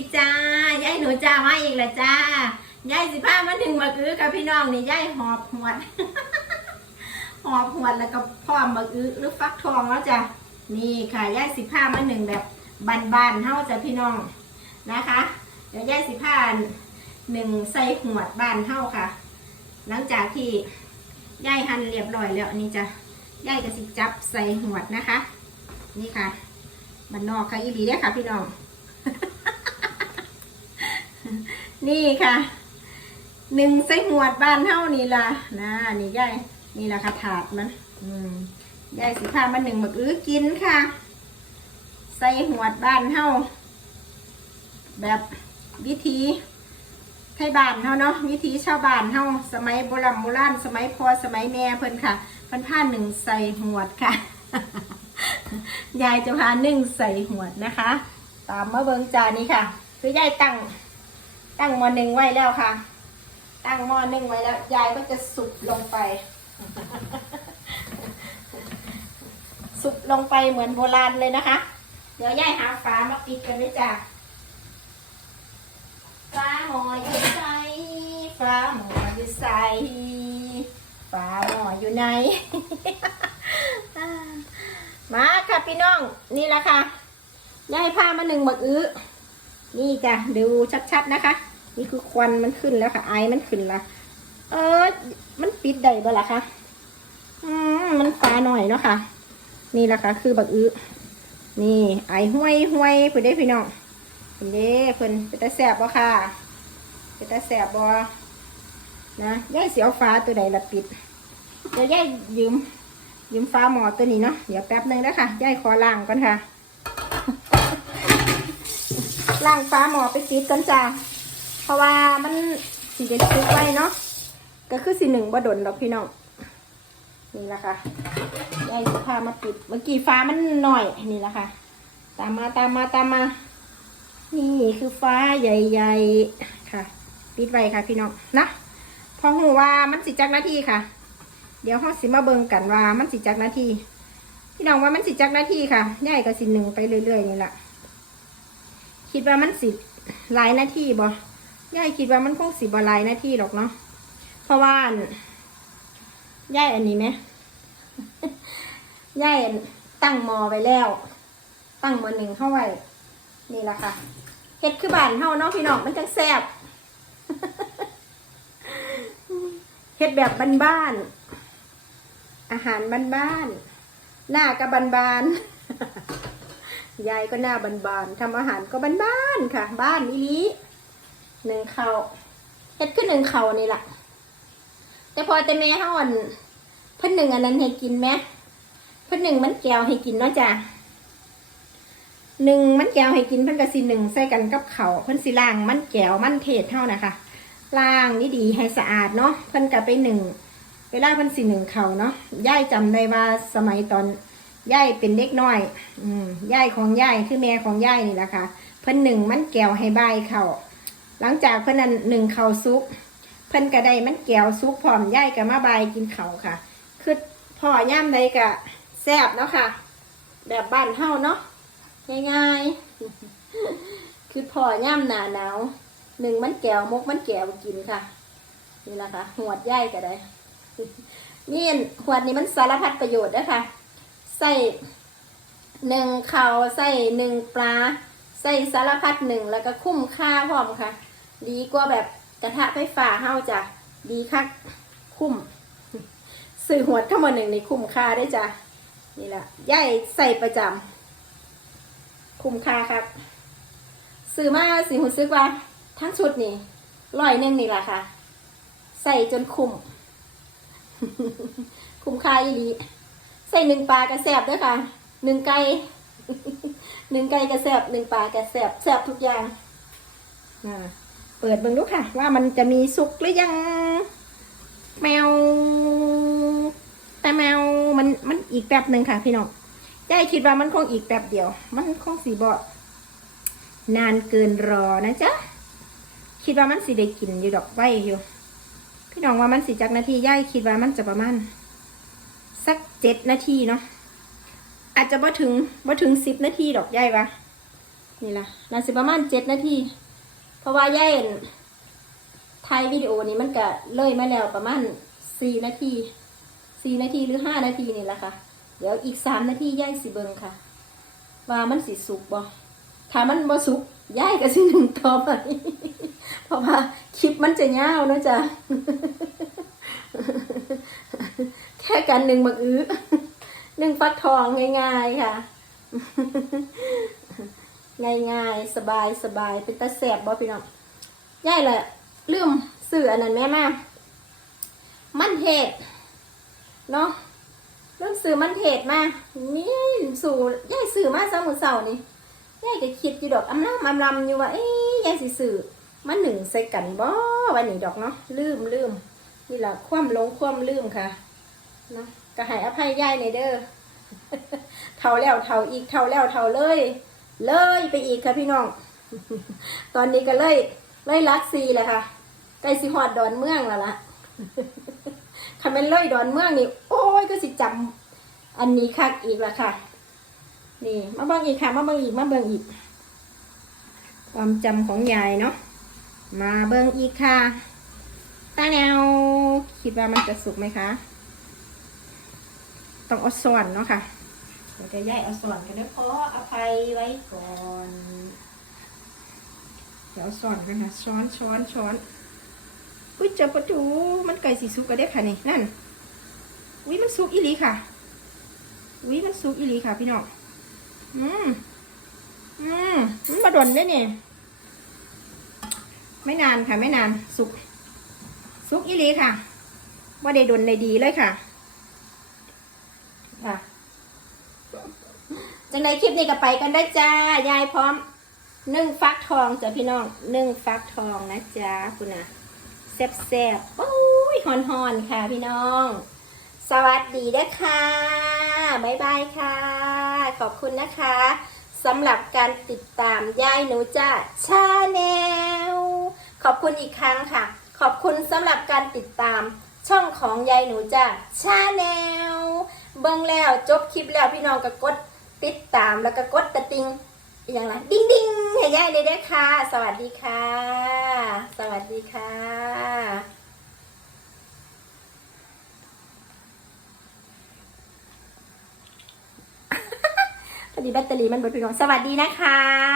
ดีจ้ายายหนูจ้ามาอีกล้วจ้ายายสิพามาถึงมาอื้อกับพี่น้องนี่ยายหอบหวด หอบหวดแล้วก็พร้อมมาอื้อหรือฟักทองแล้วจ้ะนี่ค่ะยายสิพามาหนึ่งแบบบานๆเท่าจ้ะพี่น้องนะคะ เดี๋ยวยายสิพาหนึ่งใส่หวดบานเท่าค่ะ หลังจากที่ยายหั่นเรียบร้อยแล้วนนี้จ้ะยายก็สิจับใส่หวดนะคะ นี่ค่ะบันนอกค่ะอีหลีเด้ค่ะพี่น้อง นี่ค่ะหนึ่งใส่หวดบ้านเท่านี่ล่ะนะนี่ยายนี่ล่ะค่ะถาดมันอืมยายสิพามาหนึ่งหมึกอื้อกินค่ะ ใส่หวดบ้านเท่าแบบวิธีไทยบ้านเท่าเนาะวิธีชาวบ้านเท่าสมัยโบราณโบราณสมัยพอสมัยแม่เพิ่นค่ะเพิ่นผ้าหนึ่งใส่หวดค่ะยายจะพาหนึ่งใส่หวดนะคะ ตามมาเบิงจานนี้ค่ะ คือยายตั้ง ตั้งหม้อหนึ่งไว้แล้วค่ะ ตั้งหม้อหนึ่งไว้แล้ว ยายก็จะสุกลงไป สุกลงไปเหมือนโบราณเลยนะคะ เดี๋ยวยายหาฝามาปิดกันเลยจ้ะฝาหม้ออยู่ใส่ฝาหม้ออยู่ใส่ฝาหม้ออยู่ไหน มาค่ะพี่น้อง นี่แหละค่ะยายพามาหนึ่งหมกอื้อนี่จ้ะดูชัดๆนะคะ นี่คือควันมันขึ้นแล้วค่ะ ไอมันขึ้นละเออ มันปิดได้บ่ล่ะคะอืมมันฟ้าหน่อยเนาะค่ะ นี่แหละค่ะ คือบักอื้อนี่ ไอห้วยห้วยเพื่อนได้พี่น้องเพื่อนเด้เพื่อนเป็นตาแสบบ่ค่ะเป็นตาแสบบ่นะย่ายเสียวฟ้าตัวใดละปิดเดี๋ยวย่ายยืม ยืมฟ้าหมอตัวนี้เนาะเดี๋ยวแป๊บนึงนะคะย่ายขอล้างก่อนค่ะล้างฟ้าหมอไปปิดก่อนจ้า เพราะว่ามันสีเด็ดซุกไว้เนาะก็คือสีหนึ่งบ่ดนดอกพี่น้องนี่แหละค่ะยายสิพามาปิดเมื่อกี้ฟ้ามันหน่อยนี่แหละค่ะตามมาตามมาตามมา นี่คือฟ้าใหญ่ๆค่ะ ปิดไว้ค่ะพี่น้องนะพอหูว่ามันสิจักนาทีค่ะ เดี๋ยวห้องสิมาเบิงกันว่ามันสิจักนาทีพี่น้องว่ามันสิจักนาทีค่ะยายก็สิหนึ่งไปเรื่อยๆนี่แหละคิดว่ามันสิหลายนาทีบ่ ยายคิดว่ามันคงสิบ่หลายนาที่หรอกเนาะเพราะว่านยายอันนี้ไหมยายตั้งมอไว้แล้ว ตั้งมอหนึ่งเข้าไว้นี่แหละค่ะเฮ็ดคือบ้านเฮาเนาะพี่น้องมันจังแซ่บเฮ็ดแบบบ้านๆอาหารบ้านๆหน้ากับบ้านๆยายก็หน้าบานๆทำอาหารก็บ้านๆค่ะ บ้านอีลี หนึ่งเขาเฮ็ดขึ้นหนึ่งเขานี่แหละแต่พอแต่แม่เฮาอันเพิ่นหนึ่งอันนั้นให้กินไหมเพิ่นหนึ่งมันแก้วให้กินเนาะจ้ะหนึ่งมันแก้วให้กินเพิ่นก็สิหนึ่งใส่กันกับเขาเพิ่นสิล้างมันแก้วมันเทศเท่านะคะล้างนี่ดีให้สะอาดเนาะเพิ่นก็ไปหนึ่งเวลาเพิ่นสิหนึ่งเขาเนาะย่ายจำได้ว่าสมัยตอนย่ายเป็นเด็กน้อย อืมยายของย่ายคือแม่ของย่ายนี่แหละค่ะเพิ่นหนึ่งมันแก้วให้ใบเขา หลังจากเพิ่นนั้นหนึ่งเขาซุก เพิ่นก็ได้มันแก้วซุกพร้อมยายก็มาบายกินเขาค่ะ คือพ่อย่ามใดก็แซ่บเนาะค่ะ แบบบ้านเฮาเนาะง่ายๆ คือพ่อย่ามหนาหนาวหนึ่งมันแก้วมกมันแก้วกินค่ะ นี่แหละค่ะหวดย่ายก็ได้นี่หวดนี้มันสารพัดประโยชน์นะคะใส่หนึ่งเขาใส่หนึ่งปลาใส่สารพัดหนึ่งแล้วก็คุ้มค่าพร้อมค่ะ ดีกว่าแบบกระทะไฟฟ้าเฮาจ้ะดีคักคุ้มซื้อหัวดเข้ามาหนึ่งในคุ้มค่าได้จ้ะนี่แหละย่ายใส่ประจำคุ้มค่าครับซื้อมาสิหุ่นซึกว่าทั้งชุดนี่ร้อยหนึ่งนี่แหละค่ะ ใส่จนคุ้มคุ้มค่าอีหลีใส่หนึ่งปลากระแสบด้วยค่ะหนึ่งไก่หนึ่งไก่กระแสบหนึ่งปลากระแสบแสบทุกอย่างอ่า เปิดเบิ่งดูค่ะ ว่ามันจะมีสุกหรือยัง แมว แต่แมวมันมันอีกแป๊บหนึ่งค่ะ พี่น้องยายคิดว่ามันคงอีกแป๊บเดียว มันคงสีบนานเกินรอนะจ๊ะคิดว่ามันสิได้กินอยู่ดอกไว้อยู่ พี่น้องว่ามันสิจักนาทีย่ายคิดว่ามันจะประมาณสักเจ็ดนาทีเนาะอาจจะบ่ถึงบ่ถึงสิบนาทีดอกย่ายวะนี่ล่ะน่าสิประมาณเจ็ดนาที เพราะว่าย่ายอั่นถ่ายวิดีโอนี้มันก็เลยมาแล้วประมาณสี่นาทีสี่นาทีหรือห้านาทีนี่แหละค่ะ เดี๋ยวอีกสามนาทีย่ายสิเบิงค่ะ ว่ามันสิสุกบ่ถ้ามันบ่สุกย่ายก็สิหนึ่งต่อไปเพราะว่าคลิปมันจะยาวนะจ๊ะแค่กันหนึ่งบักอื้อหนึ่งฟักทองง่ายๆค่ะ ง่ายๆ สบายสบายเป็นตาแสบบ่พี่น้องย่ายแหละลืมสื่ออันนั้นแม่มามันเทศเนาะเริ่มสื่อมันเทศมานี่สู่ย่ายสื่อมาสมมือเสานี่ย่ายก็คิดอยู่ดอกอำลำอำลำอยู่ว่าเอ๊ยย่ายสิสื่อมันหนึ่งใส่กันบ่วันนี้ดอกเนาะลืมลืมนี่แหละความหลงความลืมค่ะเนาะก็ให้อภัยย่ายในเด้อเท่าแล้วเท่าอีกเท่าแล้วเท่าเลย เลยไปอีกค่ะพี่น้อง ตอนนี้ก็เลยเลยลักซีเลยค่ะใกล้สิหอดดอนเมืองแล้วล่ะคันเป็นเลยดอนเมืองนี่ โอ้ยก็สิจำอันนี้คักอีกละค่ะ นี่มาเบิ่งอีกค่ะมาเบิ่งอีกมาเบิ่งอีก ความจำของยายเนาะมาเบิ่งอีกค่ะตาแนวคิดว่ามันจะสุกไหมคะ ต้องอาส่วนเนาะค่ะ ดี๋ยวจะย้ายเอาส่วนกันด้วยขออภัยไว้ก่อน เดี๋ยวเอาส่วนกันค่ะช้อนช้อนช้อนอุ้ยเจ้าประตูมันไก่สีสุกกันได้อค่ะนี่นั่นอุ้ยมันสุกอีหลีค่ะอุ้ยมันสุกอีหลีค่ะ พี่น้องอืมอืมมันมาดนได้เนี่ยไม่นานค่ะไม่นานสุกสุกอีหลีค่ะว่าได้ดนได้ดีเลยค่ะค่ะ งใดคลิปนี้ก็ไปกันได้จ้ายายพร้อมนึ่งฟักทองจ้ะพี่น้องนึ่งฟักทองนะจ๊ะคุณนะแซ่บแซ่บโอ้ยหอนหอนค่ะพี่น้อง สวัสดีด้วยค่ะบ๊ายบายค่ะ ขอบคุณนะคะสำหรับการติดตามยายหนูจ้าชาแนลขอบคุณอีกครั้งค่ะ ขอบคุณสำหรับการติดตามช่องของยายหนูจ้าชาแนลเบิ่งแล้วจบคลิปแล้วพี่น้องก็กด ติดตามแล้วก็กดกระติงอย่างไรดิ้งดิ้งให้ยายเลยด้ค่ะ สวัสดีค่ะ สวัสดีค่ะพอดีแบตเตอรี่มันเบิดไปก่อนสวัสดีนะคะ